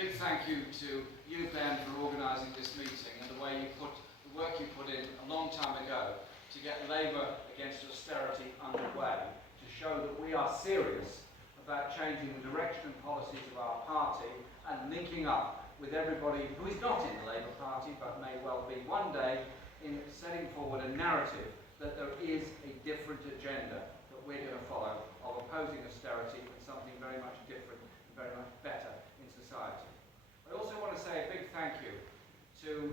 big thank you to you, Ben, for organising this meeting and the work you put in a long time ago to get Labour against austerity underway, to show that we are serious about changing the direction and policies of our party and linking up with everybody who is not in the Labour Party but may well be one day, in setting forward a narrative that there is a different agenda that we're going to follow of opposing austerity and something very much different and very much better in society. I also want to say a big thank you to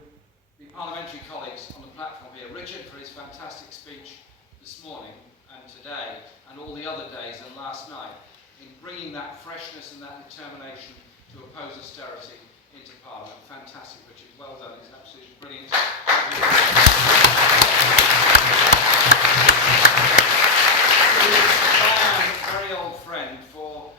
the parliamentary colleagues on the platform here, Richard for his fantastic speech this morning and today and all the other days and last night in bringing that freshness and that determination to oppose austerity into Parliament. Fantastic, Richard. Well done. It's absolutely brilliant. Very old friend, for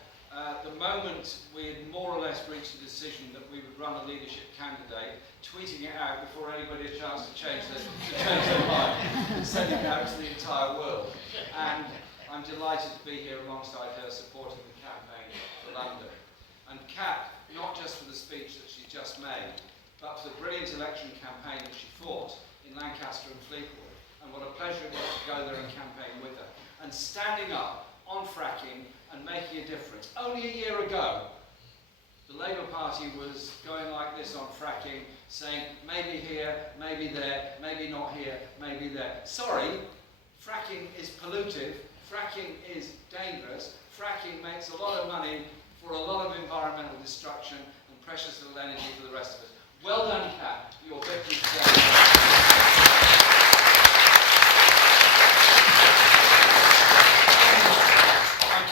the moment we had more or less reached a decision that we would run a leadership candidate, tweeting it out before anybody had a chance to change their mind, and sending it out to the entire world. And I'm delighted to be here alongside her, supporting the campaign for London. And Kat, not just for the speech that she just made, but for the brilliant election campaign that she fought in Lancaster and Fleetwood. And what a pleasure it was to go there and campaign with her. And standing up on fracking and making a difference. Only a year ago, the Labour Party was going like this on fracking, saying maybe here, maybe there, maybe not here, maybe there. Sorry, fracking is pollutive, fracking is dangerous, fracking makes a lot of money for a lot of environmental destruction and precious little energy for the rest of us. Well done, Kat, for your victory today.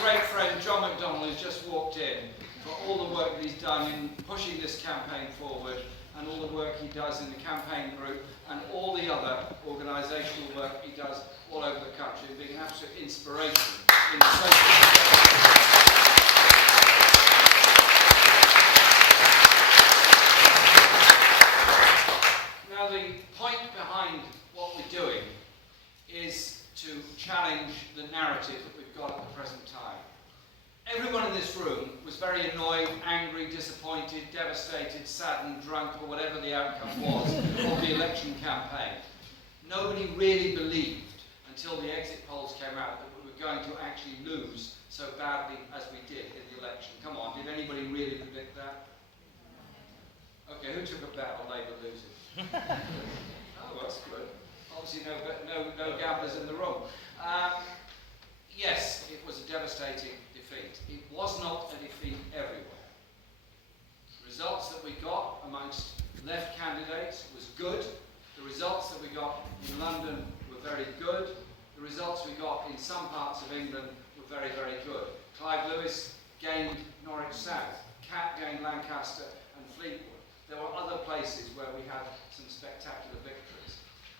Great friend John McDonnell has just walked in for all the work that he's done in pushing this campaign forward and all the work he does in the campaign group and all the other organisational work he does all over the country, being an absolute inspiration in social. Now the point behind what we're doing is to challenge the narrative that we've got at the present time. Everyone in this room was very annoyed, angry, disappointed, devastated, saddened, drunk, or whatever the outcome was of the election campaign. Nobody really believed, until the exit polls came out, that we were going to actually lose so badly as we did in the election. Come on, did anybody really predict that? Okay, who took a bet on Labour losing? Oh, that's good. Obviously no gamblers in the room. Yes, it was a devastating defeat. It was not a defeat everywhere. The results that we got amongst left candidates was good. The results that we got in London were very good. The results we got in some parts of England were very, very good. Clive Lewis gained Norwich South. Kat gained Lancaster and Fleetwood. There were other places where we had some spectacular victories.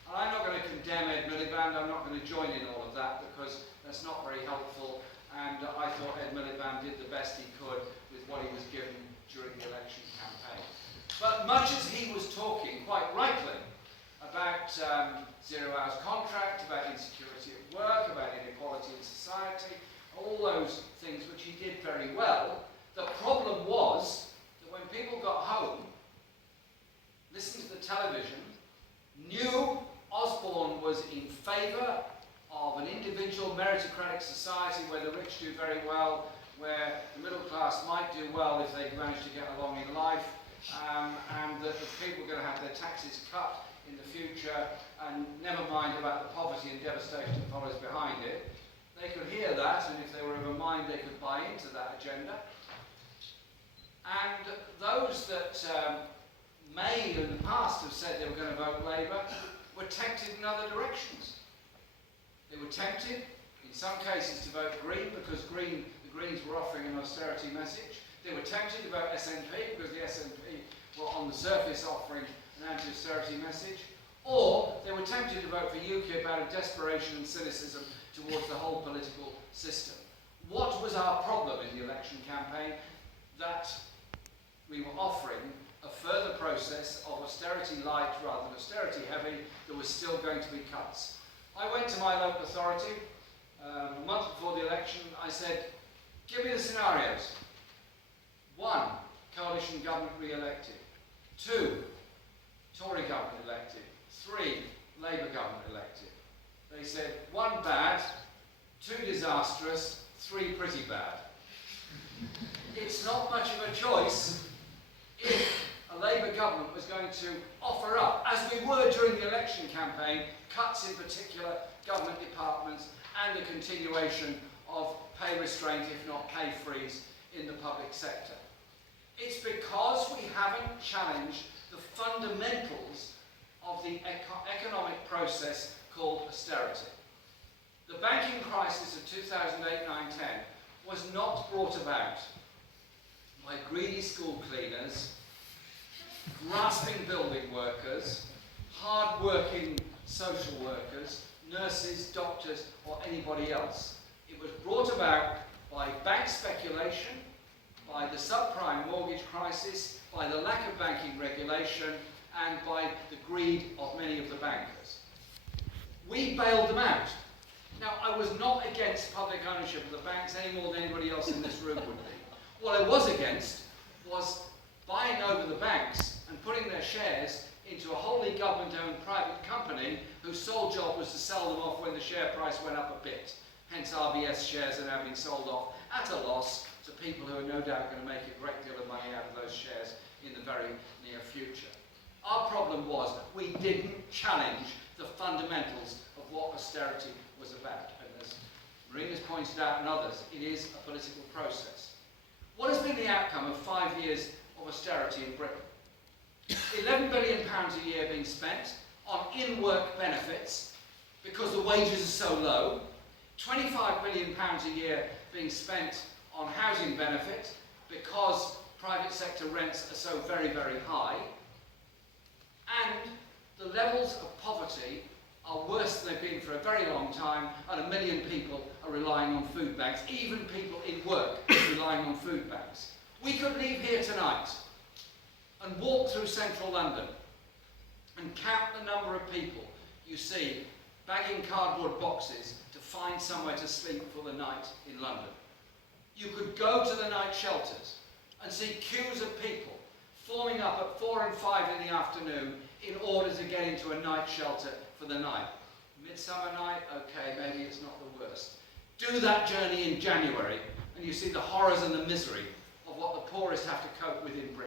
And I'm not going to condemn Ed Miliband, I'm not going to join in all of that because that's not very helpful, and I thought Ed Miliband did the best he could with what he was given during the election campaign. But much as he was talking, quite rightly, about zero hours contract, about insecurity at work, about inequality in society, all those things which he did very well, the problem was that when people got home, listened to the television, knew Osborne was in favour of an individual meritocratic society where the rich do very well, where the middle class might do well if they manage to get along in life, and that the people are going to have their taxes cut in the future, and never mind about the poverty and devastation that follows behind it. They could hear that, and if they were of a mind, they could buy into that agenda. And those that may in the past have said they were going to vote Labour were tempted in other directions. They were tempted, in some cases, to vote Green because the Greens were offering an austerity message. They were tempted to vote SNP because the SNP were on the surface offering an anti-austerity message. Or they were tempted to vote for UKIP out of desperation and cynicism towards the whole political system. What was our problem in the election campaign? That we were offering a further process of austerity light rather than austerity heavy. There was still going to be cuts. I went to my local authority a month before the election. I said, give me the scenarios. 1, coalition government re-elected. 2, Tory government elected. 3, Labour government elected. They said 1 bad, 2 disastrous, 3 pretty bad. It's not much of a choice if a Labour government was going to offer up, as we were during the election campaign, cuts in particular government departments and a continuation of pay restraint, if not pay freeze, in the public sector. It's because we haven't challenged the fundamentals of the economic process called austerity. The banking crisis of 2008, 9, 10 was not brought about by greedy school cleaners, grasping building workers, hard-working social workers, nurses, doctors, or anybody else. It was brought about by bank speculation, by the subprime mortgage crisis, by the lack of banking regulation, and by the greed of many of the bankers. We bailed them out. Now, I was not against public ownership of the banks any more than anybody else in this room would be. What I was against was buying over the banks and putting their shares into a wholly government-owned private company whose sole job was to sell them off when the share price went up a bit. Hence, RBS shares are now being sold off at a loss to people who are no doubt going to make a great deal of money out of those shares in the very near future. Our problem was we didn't challenge the fundamentals of what austerity was about. And as Marina's pointed out and others, it is a political process. What has been the outcome of 5 years of austerity in Britain? £11 billion a year being spent on in-work benefits because the wages are so low, £25 billion a year being spent on housing benefit because private sector rents are so very, very high, and the levels of poverty are worse than they've been for a very long time, and 1 million people are relying on food banks. Even people in work are relying on food banks. We could leave here tonight and walk through central London and count the number of people you see bagging cardboard boxes to find somewhere to sleep for the night in London. You could go to the night shelters and see queues of people forming up at 4 and 5 in the afternoon in order to get into a night shelter for the night. Midsummer night, okay, maybe it's not the worst. Do that journey in January and you see the horrors and the misery of what the poorest have to cope with in Britain.